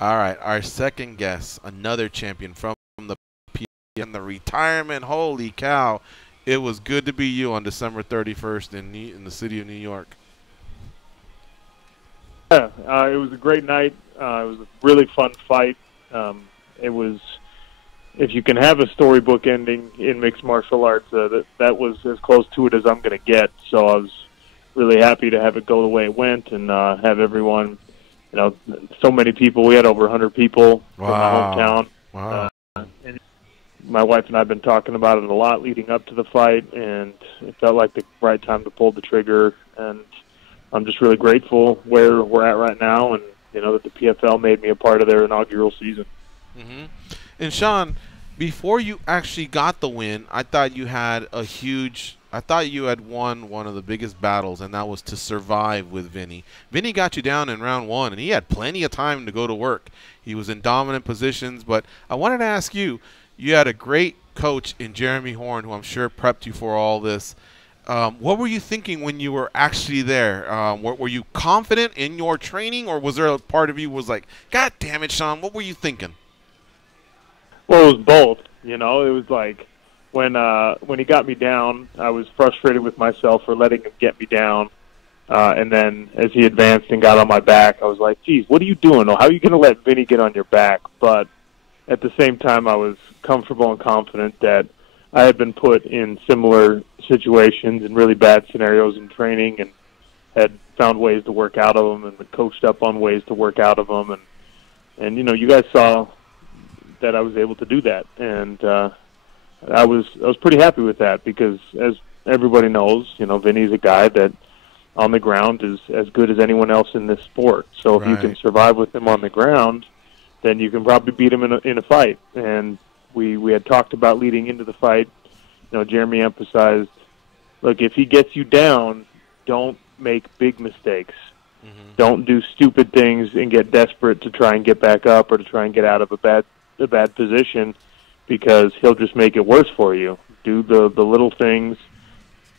All right, our second guest, another champion from the PFL and the retirement. Holy cow! It was good to be you on December 31st in the city of New York. Yeah, it was a great night. It was a really fun fight. It was, if you can have a storybook ending in mixed martial arts, that was as close to it as I'm going to get. So I was really happy to have it go the way it went and have everyone, so many people. We had over 100 people from my hometown. Wow. And my wife and I have been talking about it a lot leading up to the fight, and it felt like the right time to pull the trigger. And I'm just really grateful where we're at right now, and that the PFL made me a part of their inaugural season. Mm-hmm. And Sean, before you actually got the win, I thought you had won one of the biggest battles, and that was to survive with Vinny. Vinny got you down in round 1, and he had plenty of time to go to work. He was in dominant positions, but I wanted to ask you, you had a great coach in Jeremy Horn, who I'm sure prepped you for all this. What were you thinking when you were actually there? Were you confident in your training, or was there a part of you was like, God damn it, Sean, what were you thinking? Well, it was both. It was like when he got me down, I was frustrated with myself for letting him get me down. And then as he advanced and got on my back, I was like, geez, what are you doing? How are you going to let Vinny get on your back? But at the same time, I was comfortable and confident that I had been put in similar situations and really bad scenarios in training and had found ways to work out of them and been coached up on ways to work out of them. And you guys saw that I was able to do that. And I was pretty happy with that because, as everybody knows, Vinny's a guy that on the ground is as good as anyone else in this sport. So if you can survive with him on the ground, then you can probably beat him in a fight. And we had talked about leading into the fight. Jeremy emphasized, look, if he gets you down, don't make big mistakes. Mm-hmm. Don't do stupid things and get desperate to try and get back up or to try and get out of a bad position, because he'll just make it worse for you. Do the little things,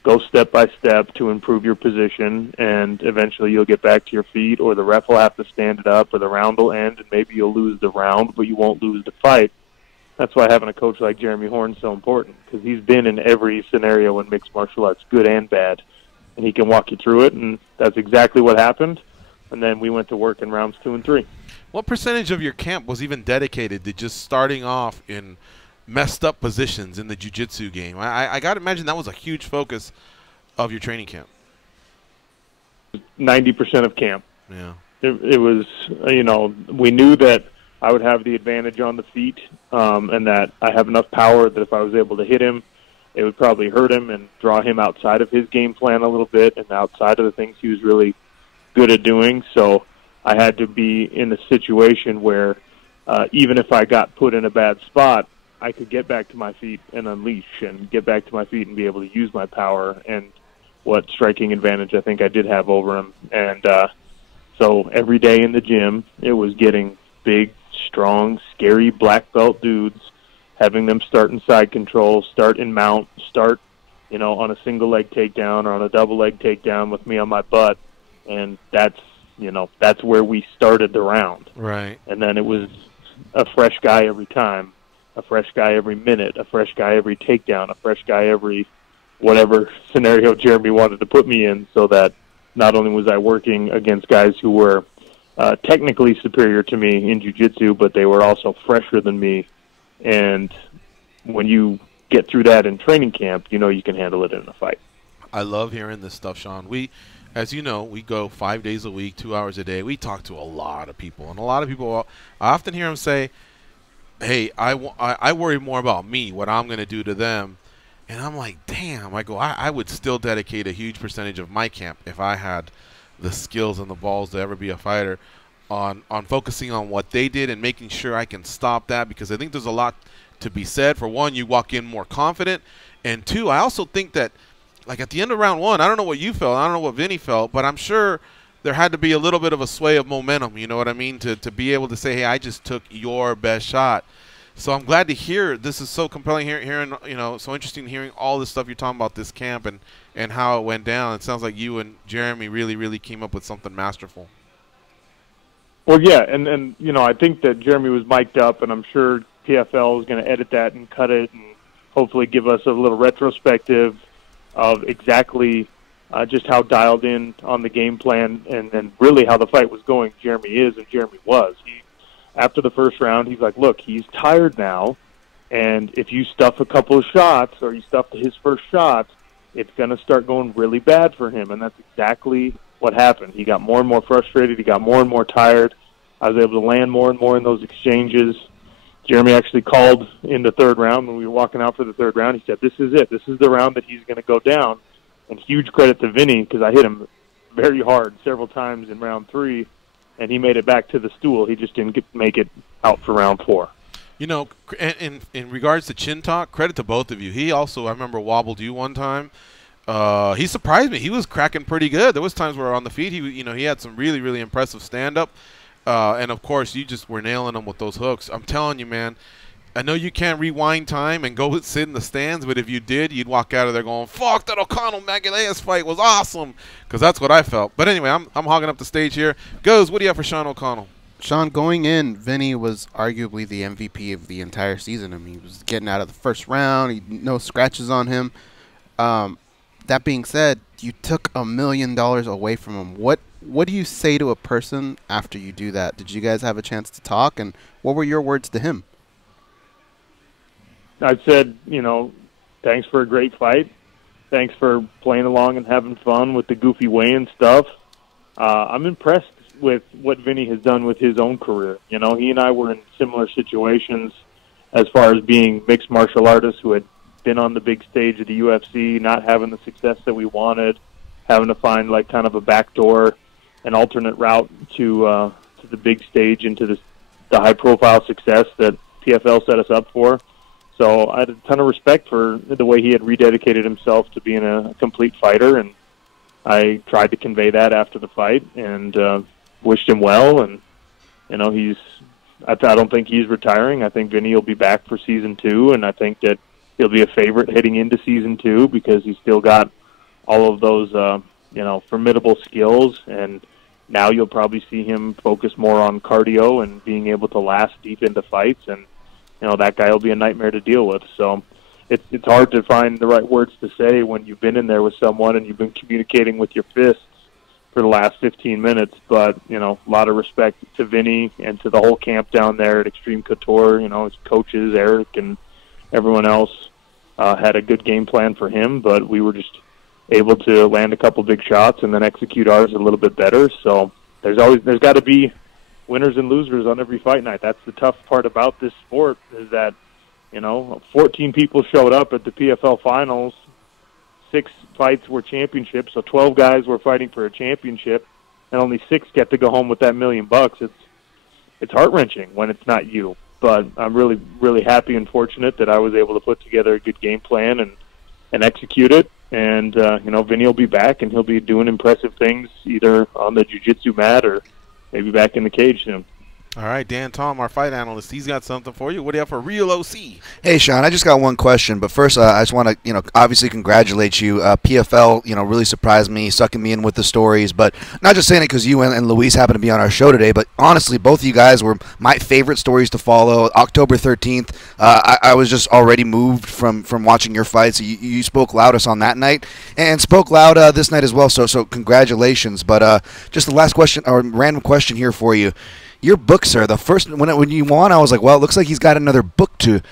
go step by step to improve your position, and eventually you'll get back to your feet, or the ref will have to stand it up, or the round will end, and maybe you'll lose the round, but you won't lose the fight. That's why having a coach like Jeremy Horn is so important, because he's been in every scenario in mixed martial arts, good and bad, and he can walk you through it, and that's exactly what happened. And then we went to work in rounds 2 and 3. What percentage of your camp was even dedicated to just starting off in messed up positions in the jiu-jitsu game? I got to imagine that was a huge focus of your training camp. 90% of camp. Yeah. It was, we knew that I would have the advantage on the feet, and that I have enough power that if I was able to hit him, it would probably hurt him and draw him outside of his game plan a little bit and outside of the things he was really good at doing. So I had to be in a situation where even if I got put in a bad spot, I could get back to my feet and unleash and get back to my feet and be able to use my power and what striking advantage I think I did have over him. And so every day in the gym, it was getting big, strong, scary black belt dudes, having them start in side control, start in mount, start, on a single leg takedown or on a double leg takedown with me on my butt. And that's where we started the round. Right. And then it was a fresh guy every time, a fresh guy every minute, a fresh guy every takedown, a fresh guy every whatever scenario Jeremy wanted to put me in, so that not only was I working against guys who were technically superior to me in jiu-jitsu, but they were also fresher than me. And when you get through that in training camp, you can handle it in a fight. I love hearing this stuff, Sean. As you know, we go 5 days a week, 2 hours a day. We talk to a lot of people, and a lot of people, I often hear them say, hey, I worry more about me, what I'm going to do to them. And I'm like, damn. I go, I would still dedicate a huge percentage of my camp if I had the skills and the balls to ever be a fighter on focusing on what they did and making sure I can stop that, because I think there's a lot to be said. For one, you walk in more confident. And two, I also think that, like, at the end of round 1, I don't know what you felt, I don't know what Vinny felt, but I'm sure there had to be a little bit of a sway of momentum, you know what I mean, to be able to say, hey, I just took your best shot. So I'm glad to hear this is so compelling, hearing, so interesting hearing all this stuff you're talking about this camp and how it went down. It sounds like you and Jeremy really, really came up with something masterful. Well, yeah, and you know, I think that Jeremy was mic'd up, and I'm sure PFL is going to edit that and cut it and hopefully give us a little retrospective of exactly just how dialed in on the game plan and really how the fight was going Jeremy is and Jeremy was. After the first round, he's like, look, he's tired now, and if you stuff a couple of shots or you stuff his first shot, it's going to start going really bad for him, and that's exactly what happened. He got more and more frustrated. He got more and more tired. I was able to land more and more in those exchanges. Jeremy actually called in the third round when we were walking out for the third round. He said, this is it. This is the round that he's going to go down. And huge credit to Vinny because I hit him very hard several times in round 3, and he made it back to the stool. He just didn't make it out for round 4. You know, in regards to chin talk, credit to both of you. He also, I remember, wobbled you one time. He surprised me. He was cracking pretty good. There was times where on the feet, he had some really, really impressive stand-up. And, of course, you just were nailing him with those hooks. I'm telling you, man, I know you can't rewind time and go sit in the stands, but if you did, you'd walk out of there going, fuck, that O'Connell-Magalhaes fight was awesome, because that's what I felt. But anyway, I'm hogging up the stage here. Goes, what do you have for Sean O'Connell? Sean, going in, Vinny was arguably the MVP of the entire season. I mean, he was getting out of the first round. No scratches on him. That being said, you took $1 million away from him. What do you say to a person after you do that? Did you guys have a chance to talk, and what were your words to him? I said, thanks for a great fight. Thanks for playing along and having fun with the goofy weigh-in stuff. I'm impressed with what Vinny has done with his own career. He and I were in similar situations as far as being mixed martial artists who had been on the big stage of the UFC, not having the success that we wanted, having to find like kind of a backdoor, an alternate route to the big stage and to the high-profile success that PFL set us up for. So I had a ton of respect for the way he had rededicated himself to being a complete fighter, and I tried to convey that after the fight and wished him well. And I don't think he's retiring. I think Vinny will be back for season 2, and I think that he'll be a favorite heading into season 2 because he's still got all of those formidable skills. And now you'll probably see him focus more on cardio and being able to last deep into fights, and that guy will be a nightmare to deal with. So it's hard to find the right words to say when you've been in there with someone and you've been communicating with your fists for the last 15 minutes. But, a lot of respect to Vinny and to the whole camp down there at Extreme Couture. His coaches, Eric, and everyone else had a good game plan for him, but we were just able to land a couple big shots and then execute ours a little bit better. So there's got to be winners and losers on every fight night. That's the tough part about this sport is that, 14 people showed up at the PFL finals. 6 fights were championships, so 12 guys were fighting for a championship, and only 6 get to go home with that $1 million. It's heart-wrenching when it's not you. But I'm really, really happy and fortunate that I was able to put together a good game plan and execute it. And, Vinny will be back, and he'll be doing impressive things either on the jiu-jitsu mat or maybe back in the cage soon. All right, Dan Tom, our fight analyst, he's got something for you. What do you have for Real OC? Hey, Sean, I just got one question. But first, I just want to, obviously congratulate you. PFL, really surprised me, sucking me in with the stories. But not just saying it because you and Luis happen to be on our show today, but honestly, both of you guys were my favorite stories to follow. October 13th, I was just already moved from watching your fights. You spoke loudest on that night and spoke loud this night as well. So congratulations. But just the last question, or random question here for you. Your book, sir, the first when you won, I was like, well, it looks like he's got another book to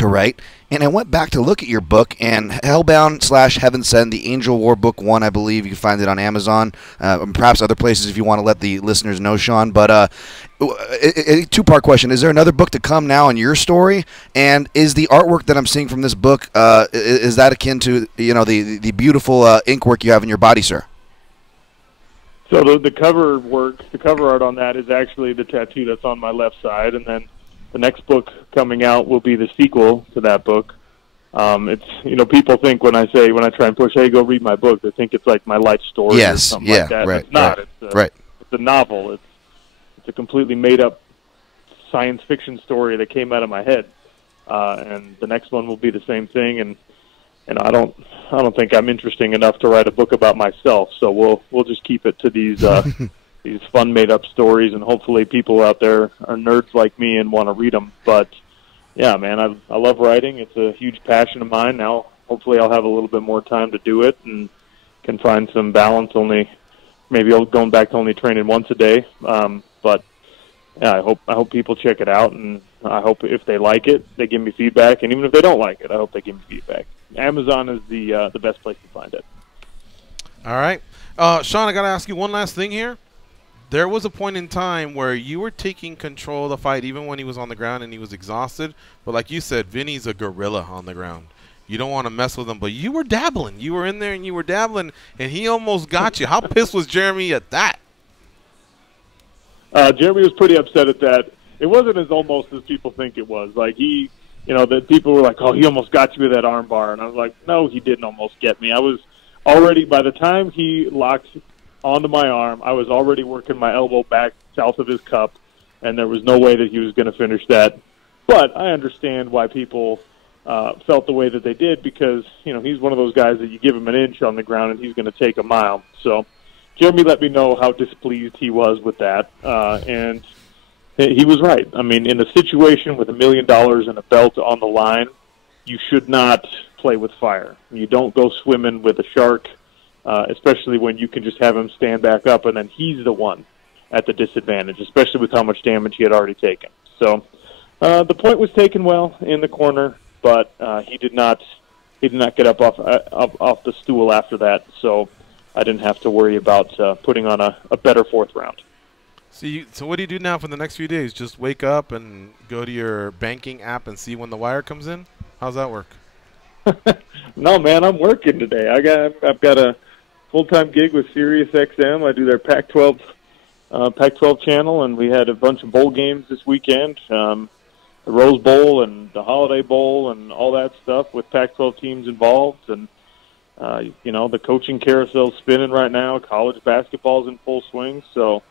write. And I went back to look at your book, and Hellbound/Heaven Sent, the Angel War Book 1, I believe you can find it on Amazon, and perhaps other places if you want to let the listeners know, Sean. But a two-part question: is there another book to come now in your story? And is the artwork that I'm seeing from this book is that akin to the beautiful ink work you have in your body, sir? So the cover art on that is actually the tattoo that's on my left side, and then the next book coming out will be the sequel to that book. It's people think when I try and push, hey, go read my book, they think it's like my life story or something like that. Right, it's not. Right. It's a novel. It's a completely made up science fiction story that came out of my head, and the next one will be the same thing. And I don't think I'm interesting enough to write a book about myself, so we'll just keep it to these fun made-up stories, and hopefully people out there are nerds like me and want to read them. But, yeah, man, I love writing. It's a huge passion of mine. Now, hopefully I'll have a little bit more time to do it and can find some balance, maybe going back to only training once a day. But, yeah, I hope people check it out, and I hope if they like it, they give me feedback. And even if they don't like it, I hope they give me feedback. Amazon is the best place to find it. All right. Sean, I got to ask you one last thing here. There was a point in time where you were taking control of the fight even when he was on the ground and he was exhausted. But like you said, Vinny's a gorilla on the ground. You don't want to mess with him. But you were dabbling. You were in there and you were dabbling, and he almost got you. How pissed was Jeremy at that? Jeremy was pretty upset at that. It wasn't as almost as people think it was. Like the people were like, "Oh, he almost got you with that arm bar," and I was like, "No, he didn't almost get me. I was already, by the time he locked onto my arm, I was already working my elbow back south of his cup, and there was no way that he was going to finish that. But I understand why people felt the way that they did, because he's one of those guys that you give him an inch on the ground and he's going to take a mile. So Jeremy let me know how displeased he was with that, and he was right. I mean, in a situation with $1 million and a belt on the line, you should not play with fire. You don't go swimming with a shark, especially when you can just have him stand back up, and then he's the one at the disadvantage, especially with how much damage he had already taken. So the point was taken well in the corner, but he did not get up off the stool after that. So I didn't have to worry about putting on a better fourth round. So what do you do now for the next few days? Just wake up and go to your banking app and see when the wire comes in? How's that work? No, man, I'm working today. I've got a full-time gig with Sirius XM. I do their Pac-12 channel, and we had a bunch of bowl games this weekend, the Rose Bowl and the Holiday Bowl and all that stuff with Pac-12 teams involved. And, the coaching carousel's spinning right now. College basketball's in full swing. So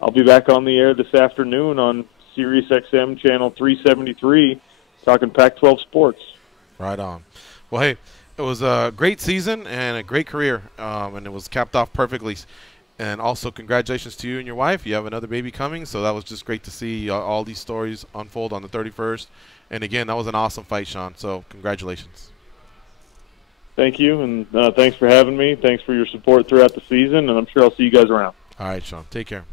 I'll be back on the air this afternoon on Sirius XM channel 373 talking Pac-12 sports. Right on. Well, hey, it was a great season and a great career, and it was capped off perfectly. And also, congratulations to you and your wife. You have another baby coming, so that was just great to see all these stories unfold on the 31st. And, again, that was an awesome fight, Sean, so congratulations. Thank you, and thanks for having me. Thanks for your support throughout the season, and I'm sure I'll see you guys around. All right, Sean. Take care.